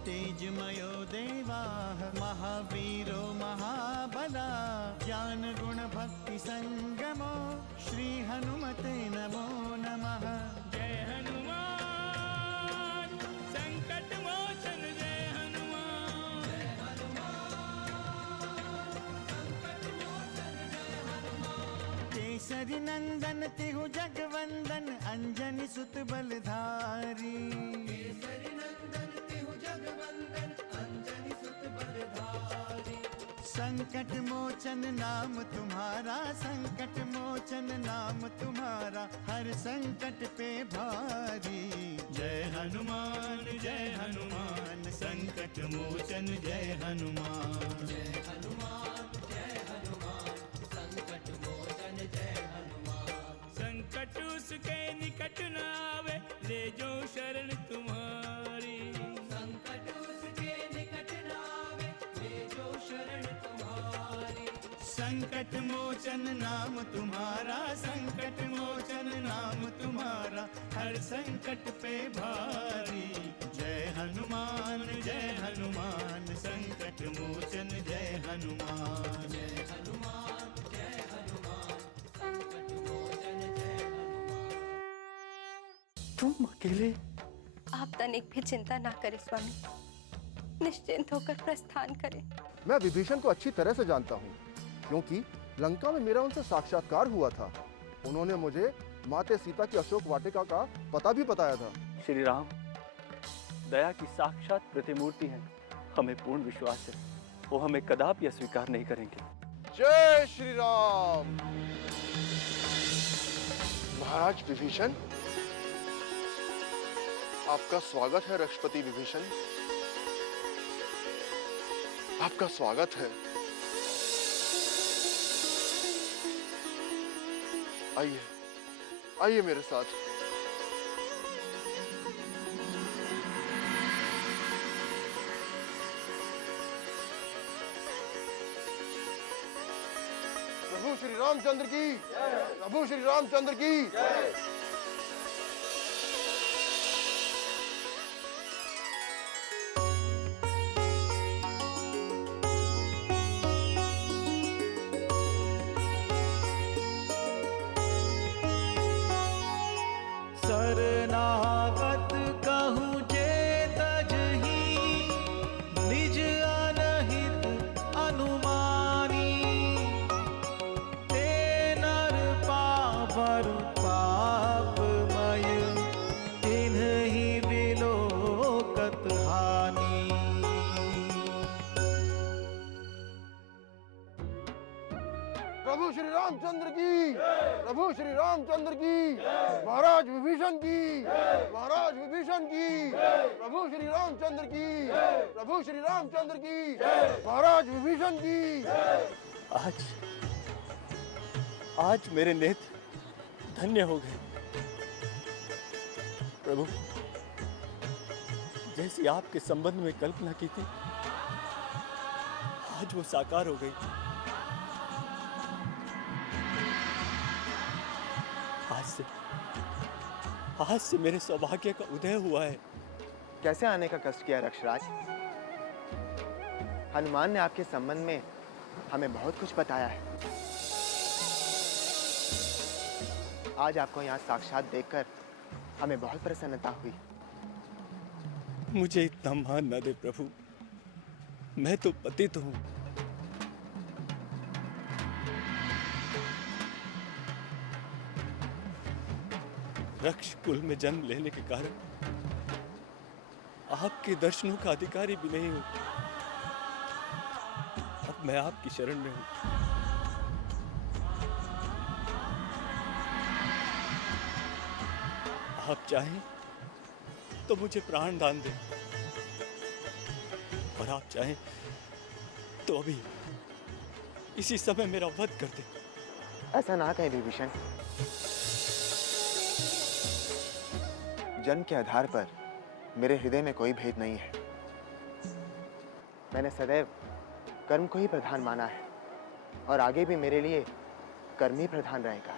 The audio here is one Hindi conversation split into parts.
तेजमयो देवाः महावीरो महाबला ज्ञान गुण भक्ति संगमो श्री हनुमते नमो नमः। जय हनुमान संकट मोचन जय हनुमान। जय हनुमान संकट मोचन जय हनुमान। केसरी नंदन तिहु जगवंदन अंजनी सुत बलधारी। केसरी नंदन तिहु जगवंदन अंजनी सुत बलधारी। संकट मोचन नाम तुम्हारा संकट मोचन नाम तुम्हारा हर संकट पे भारी। जय हनुमान संकट मोचन जय हनुमान। जय हनुमान संकट मोचन जय हनुमान। संकट उसके निकट न आवे ले जो शरण तुम्हारी। संकट उसके निकट न आवे ले जो शरण तुम्हारी। संकट मोचन नाम तुम्हारा संकट मोचन नाम तुम्हारा हर संकट पे भारी। जय हनुमान संकट मोचन जय हनुमान। जय हनुमान संकट मोचन जय हनुमान। तुम अकेले? आप तनिक भी चिंता ना करें स्वामी, निश्चिंत होकर प्रस्थान करें। मैं विभीषण को अच्छी तरह से जानता हूँ, क्योंकि लंका में मेरा उनसे साक्षात्कार हुआ था। उन्होंने मुझे माते सीता की अशोक वाटिका का पता भी बताया था। श्री राम दया की साक्षात प्रतिमूर्ति हैं। हमें पूर्ण विश्वास है वो हमें कदापि अस्वीकार नहीं करेंगे। जय श्री राम। महाराज विभीषण, आपका स्वागत है। रक्षपति विभीषण, आपका स्वागत है। आइए आइए मेरे साथ। प्रभु श्री रामचंद्र की जय। प्रभु श्री रामचंद्र की जय। शरणागत कहूँ जे तजहि निज अनहित अनुमानी। ते नर पावर पापमय तिन्हि विलोकत हानि। प्रभु श्री रामचंद्र की प्रभु श्री रामचंद्र की महाराज विभीषण की महाराज विभीषण की प्रभु श्री रामचंद्र की प्रभु श्री रामचंद्र की महाराज विभीषण की। आज मेरे नेत्र धन्य हो गए प्रभु। जैसी आपके संबंध में कल्पना की थी आज वो साकार हो गई। आज से मेरे सौभाग्य का उदय हुआ है। कैसे आने का कष्ट किया रक्षराज? हनुमान ने आपके संबंध में हमें बहुत कुछ बताया है। आज आपको यहाँ साक्षात देखकर हमें बहुत प्रसन्नता हुई। मुझे इतना मान न दे प्रभु, मैं तो पतित हूँ। रक्ष कुल में जन्म लेने के कारण आपके दर्शनों का अधिकारी भी नहीं हूं। अब मैं आपकी शरण में हूं। आप चाहें तो मुझे प्राण दान दें, और आप चाहें तो अभी इसी समय मेरा वध कर दें। ऐसा ना कहें विभीषण। जन्म के आधार पर मेरे हृदय में कोई भेद नहीं है। मैंने सदैव कर्म को ही प्रधान माना है और आगे भी मेरे लिए कर्म ही प्रधान रहेगा।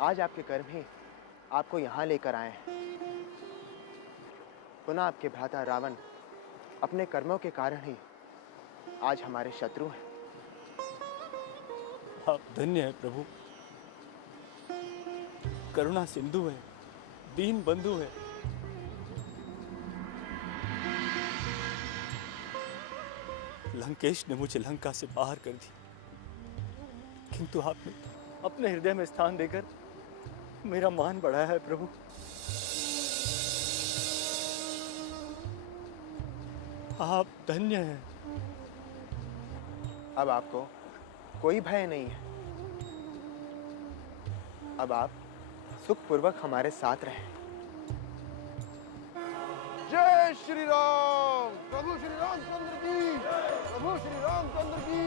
आज आपके कर्म ही आपको यहाँ लेकर आए हैं। पुनः आपके भ्राता रावण अपने कर्मों के कारण ही आज हमारे शत्रु हैं। आप धन्य है प्रभु, करुणा सिंधु है, दीन बंधु है। लंकेश ने मुझे लंका से बाहर कर दी, किंतु आपने अपने हृदय में स्थान देकर मेरा मान बढ़ाया है प्रभु। आप धन्य हैं। अब आपको कोई भय नहीं है। अब आप सुखपूर्वक हमारे साथ रहें। जय श्री राम। प्रभु श्री रामचंद्र की, प्रभु श्री रामचंद्र की,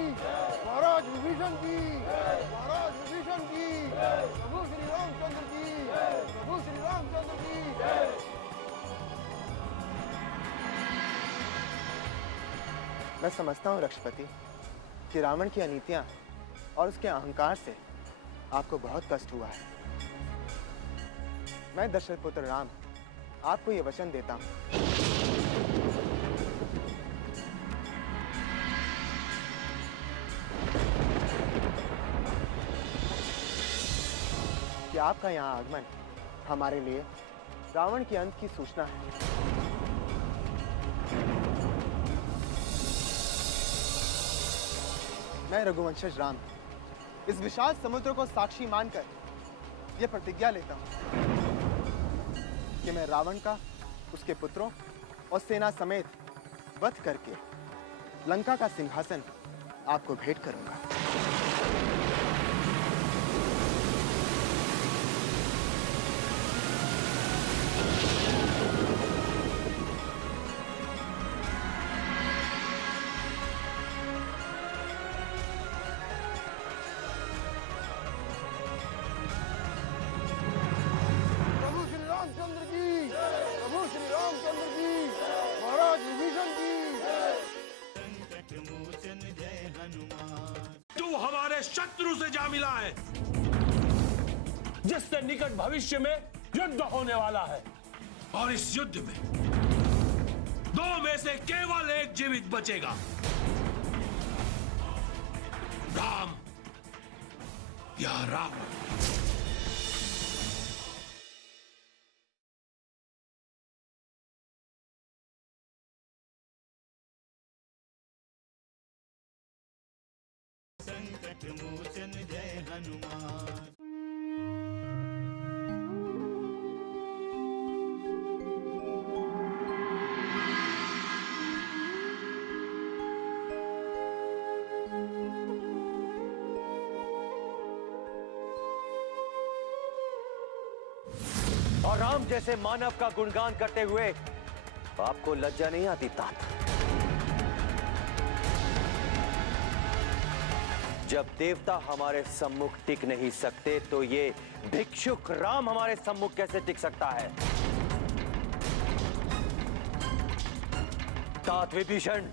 महाराज विभीषण की, महाराज विभीषण की, प्रभु श्री रामचंद्र की, प्रभु श्री रामचंद्र की। मैं समझता हूँ रक्षपति कि रावण की अनीतियां और उसके अहंकार से आपको बहुत कष्ट हुआ है। मैं दशरथ पुत्र राम आपको ये वचन देता हूँ कि आपका यहाँ आगमन हमारे लिए रावण के अंत की सूचना है। मैं रघुवंशज राम इस विशाल समुद्र को साक्षी मानकर यह प्रतिज्ञा लेता हूं कि मैं रावण का, उसके पुत्रों और सेना समेत वध करके लंका का सिंहासन आपको भेंट करूंगा। प्रभु श्री रामचंद्र की, प्रभु श्री रामचंद्र की, महाराज विभीषण की। संकट मोचन जय हनुमान। तू हमारे शत्रु से जा मिला है, जिससे निकट भविष्य में युद्ध होने वाला है, और इस युद्ध में दो में से केवल एक जीवित बचेगा, राम या रावण। संकट मोचन जय हनुमान। और राम जैसे मानव का गुणगान करते हुए आपको लज्जा नहीं आती तात? जब देवता हमारे सम्मुख टिक नहीं सकते तो ये भिक्षुक राम हमारे सम्मुख कैसे टिक सकता है? तात विभीषण,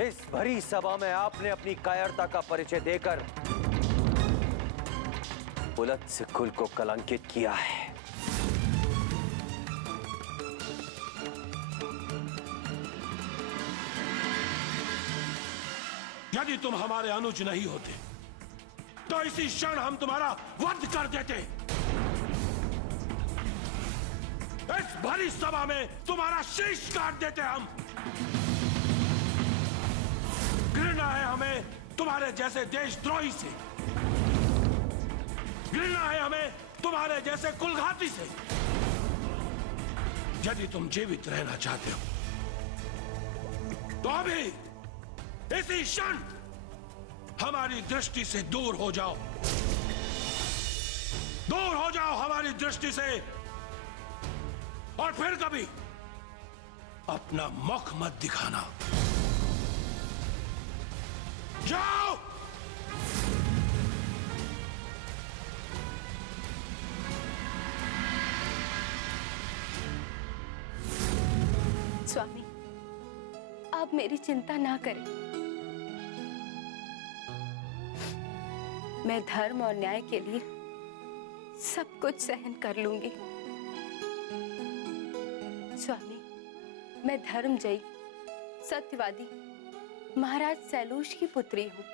इस भरी सभा में आपने अपनी कायरता का परिचय देकर पुलत्स कुल को कलंकित किया है। यदि तुम हमारे अनुज नहीं होते तो इसी क्षण हम तुम्हारा वध कर देते। इस भरी सभा में तुम्हारा शीश काट देते हम। घृणा है हमें तुम्हारे जैसे देशद्रोही से, घृणा है हमें तुम्हारे जैसे कुलघाती से। यदि तुम जीवित रहना चाहते हो तो अभी इसी क्षण हमारी दृष्टि से दूर हो जाओ, दूर हो जाओ हमारी दृष्टि से, और फिर कभी अपना मुख मत दिखाना। जाओ। स्वामी, आप मेरी चिंता ना करें। मैं धर्म और न्याय के लिए सब कुछ सहन कर लूंगी। स्वामी, मैं धर्मजयी, सत्यवादी महाराज सैलूष की पुत्री हूँ।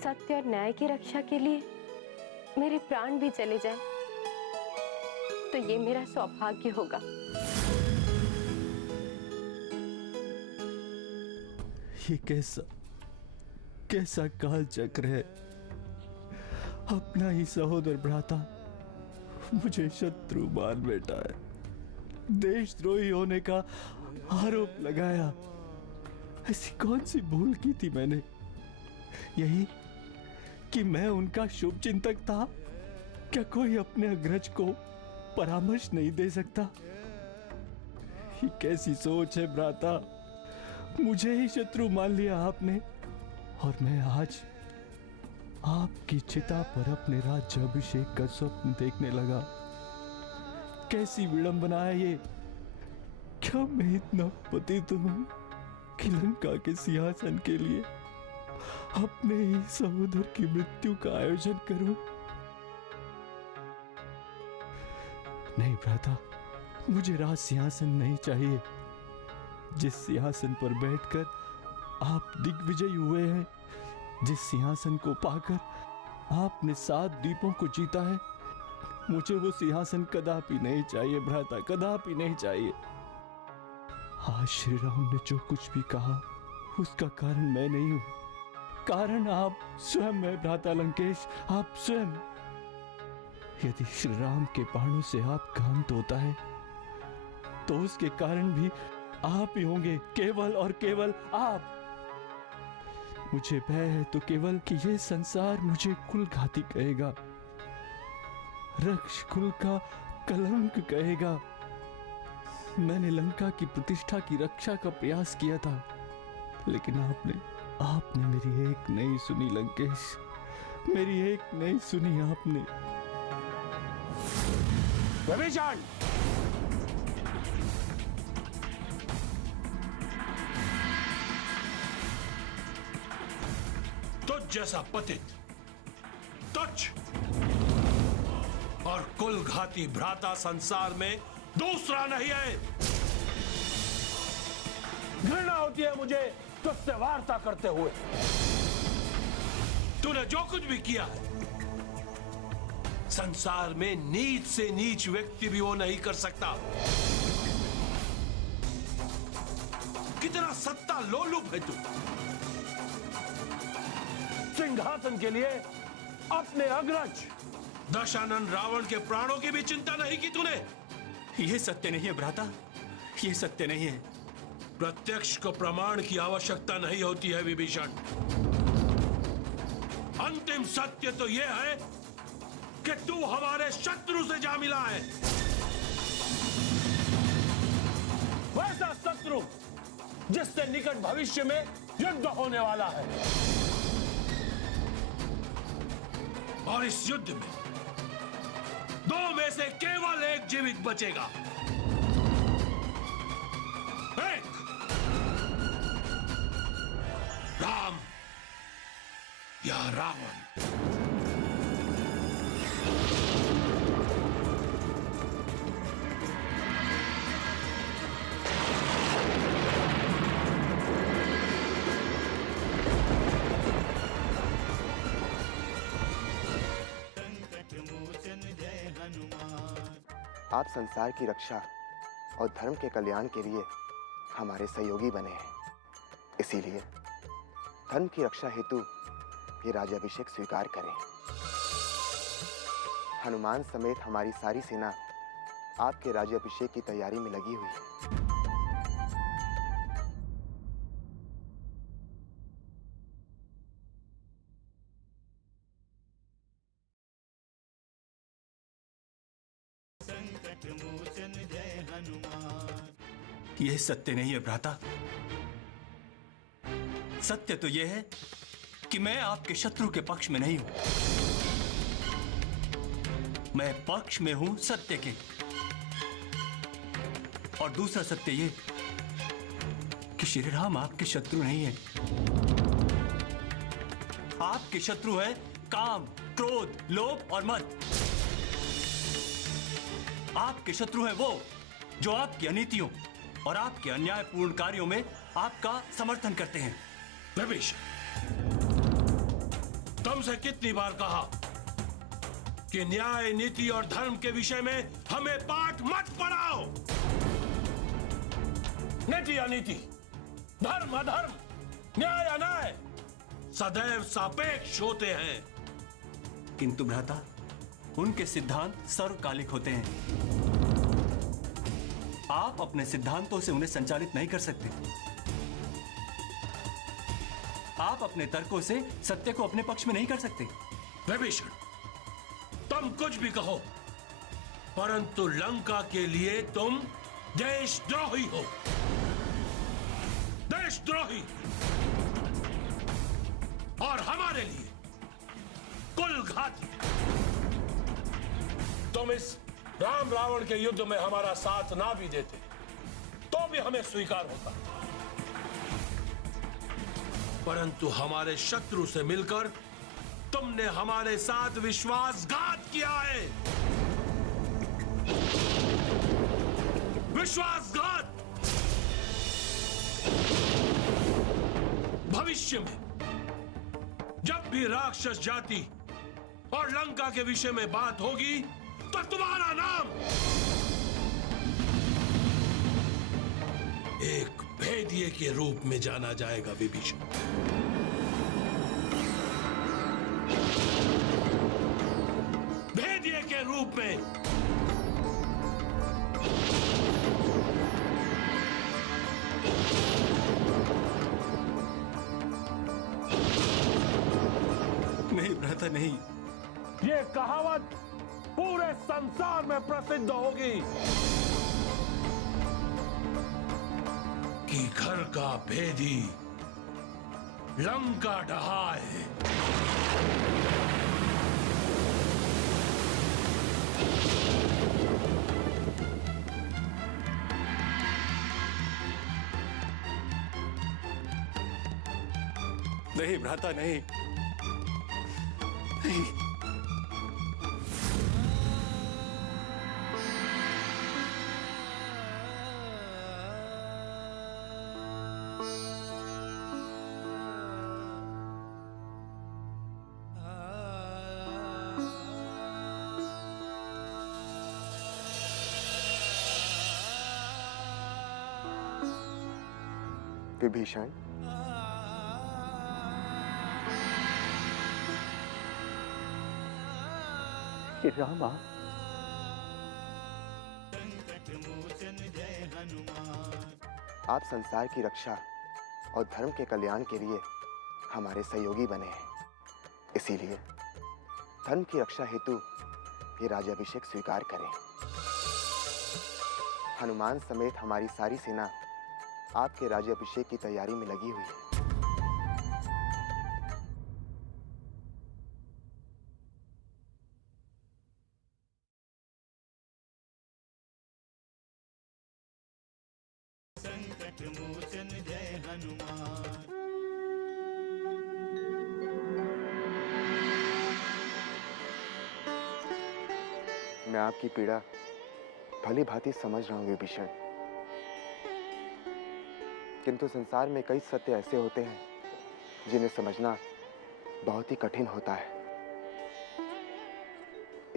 सत्य और न्याय की रक्षा के लिए मेरे प्राण भी चले जाएं, तो ये मेरा सौभाग्य होगा। ये कैसा काल चक्र है। अपना ही सहोदर भ्राता मुझे शत्रु मान बैठा है, देशद्रोही होने का आरोप लगाया। ऐसी कौन सी भूल की थी मैंने? यही कि मैं उनका शुभ चिंतक था। क्या कोई अपने अग्रज को परामर्श नहीं दे सकता? ये कैसी सोच है भ्राता? मुझे ही शत्रु मान लिया आपने, और मैं आज आपकी चिता पर अपने राज्याभिषेक का स्वप्न देखने लगा। कैसी विडंबना है ये? क्या मैं इतना पतित हूं कि लंका के सिंहासन के लिए अपने ही सहोदर की मृत्यु का आयोजन करूं? नहीं भ्राता, मुझे राज सिंहासन नहीं चाहिए। जिस सिंहासन पर बैठकर आप दिग्विजयी हुए हैं, जिस सिंहासन को पाकर आपने 7 द्वीपों को जीता है, मुझे वो सिंहासन कदापि नहीं चाहिए भ्राता, कदापि नहीं चाहिए। आज श्री राम ने जो कुछ भी कहा उसका कारण मैं नहीं हूं, कारण आप स्वयं है भ्राता लंकेश, आप स्वयं। यदि श्री राम के बाणों से आपका अंत होता है तो उसके कारण भी आप ही होंगे, केवल और केवल आप। मुझे भय है तो केवल कि ये संसार मुझे कुलघाती कहेगा, रक्ष कुल का कलंक कहेगा। मैंने लंका की प्रतिष्ठा की रक्षा का प्रयास किया था, लेकिन आपने मेरी एक नहीं सुनी लंकेश, मेरी एक नहीं सुनी आपने। विभीषण, तुझ जैसा पतित, तुच्छ और कुलघाती भ्राता संसार में दूसरा नहीं है। घृणा होती है मुझे तुझसे वार्ता करते हुए। तूने जो कुछ भी किया है, संसार में नीच से नीच व्यक्ति भी वो नहीं कर सकता। कितना सत्ता लोलुप है तू। सिंहासन के लिए अपने अग्रज दशानन रावण के प्राणों की भी चिंता नहीं की तूने। यह सत्य नहीं है भ्राता, यह सत्य नहीं है। प्रत्यक्ष को प्रमाण की आवश्यकता नहीं होती है विभीषण। अंतिम सत्य तो यह है कि तू हमारे शत्रु से जा मिला है। वैसा शत्रु जिससे निकट भविष्य में युद्ध होने वाला है, और इस युद्ध में 2 में से केवल एक जीवित बचेगा। एक राम या रावण। आप संसार की रक्षा और धर्म के कल्याण के लिए हमारे सहयोगी बने हैं। इसीलिए धर्म की रक्षा हेतु ये राज्याभिषेक स्वीकार करें। हनुमान समेत हमारी सारी सेना आपके राज्याभिषेक की तैयारी में लगी हुई है। यह सत्य नहीं है भ्राता। सत्य तो यह है कि मैं आपके शत्रु के पक्ष में नहीं हूं, मैं पक्ष में हूं सत्य के। और दूसरा सत्य यह कि श्री राम आपके शत्रु नहीं है, आपके शत्रु है काम, क्रोध, लोभ और मद। आपके शत्रु हैं वो जो आपकी अनीतियों और आपके अन्यायपूर्ण कार्यों में आपका समर्थन करते हैं। विभीषण, तुमसे कितनी बार कहा कि न्याय, नीति और धर्म के विषय में हमें पाठ मत पढ़ाओ। नीति अनीति, धर्म अधर्म, न्याय अन्याय सदैव सापेक्ष होते हैं। किंतु भ्राता, उनके सिद्धांत सर्वकालिक होते हैं। आप अपने सिद्धांतों से उन्हें संचालित नहीं कर सकते। आप अपने तर्कों से सत्य को अपने पक्ष में नहीं कर सकते। विभीषण, तुम कुछ भी कहो, परंतु लंका के लिए तुम देशद्रोही हो। देशद्रोही, और हमारे लिए कुलघाती। तुम इस राम रावण के युद्ध में हमारा साथ ना भी देते तो भी हमें स्वीकार होता, परंतु हमारे शत्रु से मिलकर तुमने हमारे साथ विश्वासघात किया है। विश्वासघात। भविष्य में जब भी राक्षस जाति और लंका के विषय में बात होगी तो तुम्हारा नाम एक भेदिए के रूप में जाना जाएगा। विभीषण, भेदिए के रूप में। नहीं भ्राता, नहीं। ये कहावत पूरे संसार में प्रसिद्ध होगी कि घर का भेदी लंका ढहाए। नहीं भ्राता, नहीं, नहीं। विभीषण, श्री राम, आप संसार की रक्षा और धर्म के कल्याण के लिए हमारे सहयोगी बने हैं। इसीलिए धर्म की रक्षा हेतु ये राज्याभिषेक स्वीकार करें। हनुमान समेत हमारी सारी सेना आपके राज्याभिषेक की तैयारी में लगी हुई है। संकट मोचन जय हनुमान। मैं आपकी पीड़ा भली भांति समझ रहा हूं विभीषण, किंतु संसार में कई सत्य ऐसे होते हैं जिन्हें समझना बहुत ही कठिन होता है।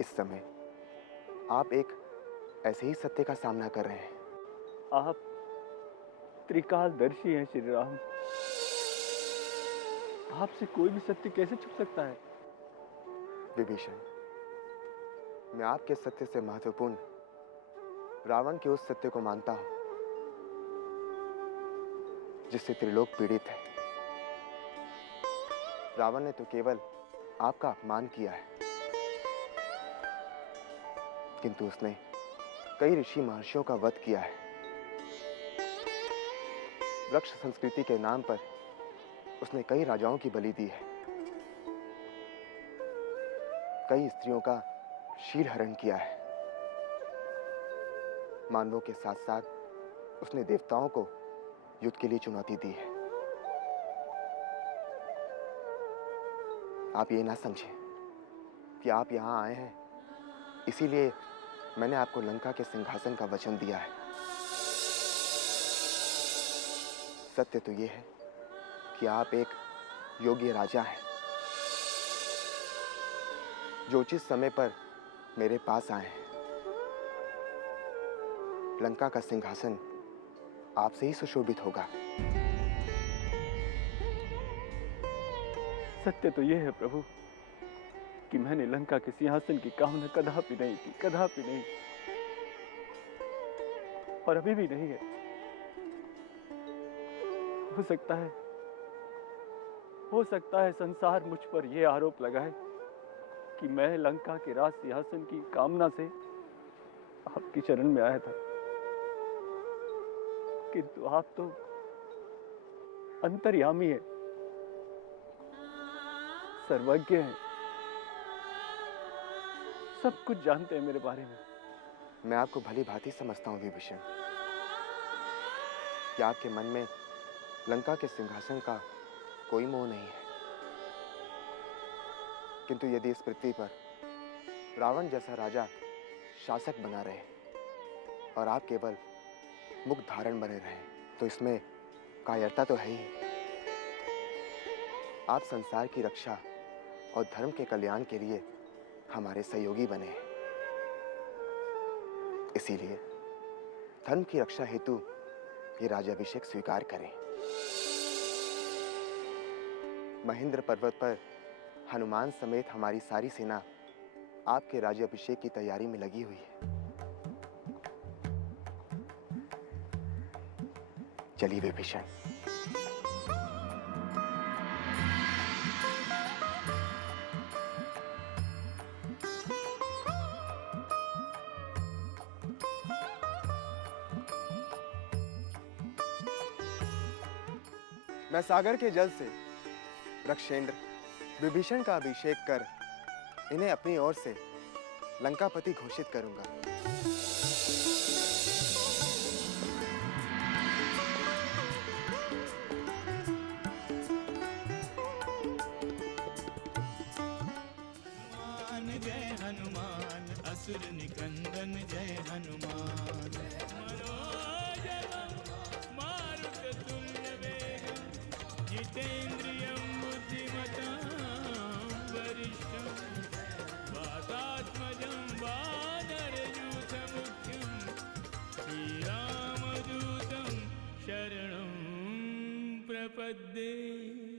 इस समय आप एक ऐसे ही सत्य का सामना कर रहे हैं। आप त्रिकालदर्शी हैं श्री राम। आपसे कोई भी सत्य कैसे छुप सकता है? विभीषण, मैं आपके सत्य से महत्वपूर्ण रावण के उस सत्य को मानता हूं जिससे त्रिलोक पीड़ित है। रावण ने तो केवल आपका अपमान किया है, किंतु उसने कई ऋषि महर्षियों का वध किया है। वृक्ष संस्कृति के नाम पर उसने कई राजाओं की बलि दी है। कई स्त्रियों का शील हरण किया है। मानवों के साथ साथ उसने देवताओं को युद्ध के लिए चुनौती दी है। आप ये ना समझें। कि आप यहाँ आए हैं, इसीलिए मैंने आपको लंका के सिंहासन का वचन दिया है। सत्य तो ये है कि आप एक योग्य राजा हैं, जो उचित समय पर मेरे पास आए हैं। लंका का सिंहासन आपसे ही सुशोभित होगा। सत्य तो यह है प्रभु कि मैंने लंका के सिंहासन की कामना कदापि नहीं की, कदापि नहीं, और अभी भी नहीं है। हो सकता है संसार मुझ पर यह आरोप लगाए कि मैं लंका के राज सिंहासन की कामना से आपकी चरण में आया था, किंतु आप तो अंतर्यामी है, सर्वज्ञ है, सब कुछ जानते हैं मेरे बारे में। मैं आपको भली भांति समझता हूं विभीषण, कि आपके मन में लंका के सिंहासन का कोई मोह नहीं है। किंतु यदि इस पृथ्वी पर रावण जैसा राजा शासक बना रहे और आप केवल मुख धारण बने रहे, तो इसमें कायरता तो है ही। आप संसार की रक्षा और धर्म के कल्याण के लिए हमारे सहयोगी बने हैं। इसीलिए धर्म की रक्षा हेतु ये राज्याभिषेक स्वीकार करें। महेंद्र पर्वत पर हनुमान समेत हमारी सारी सेना आपके राज्याभिषेक की तैयारी में लगी हुई है। चलिए विभीषण। मैं सागर के जल से रक्षेंद्र विभीषण का अभिषेक कर इन्हें अपनी ओर से लंकापति घोषित करूंगा। जय हनुमान असुर निकंदन जय हनुमान। जितेन्द्रियं बुद्धिमतां वरिष्ठं वातात्मजं वानरयूथमुख्यं श्रीरामदूतं शरणं प्रपद्ये।